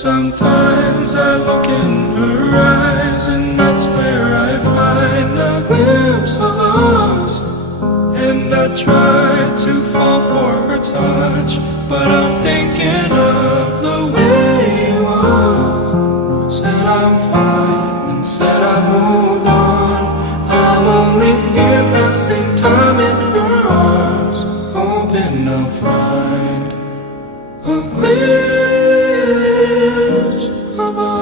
Sometimes I look in her eyes, and that's where I find a glimpse of us. And I try to fall for her touch, but I'm thinking of the way it was. Said I'm fine and said I moved on. I'm only here passing time in her arms, hoping I'll find a glimpse of us.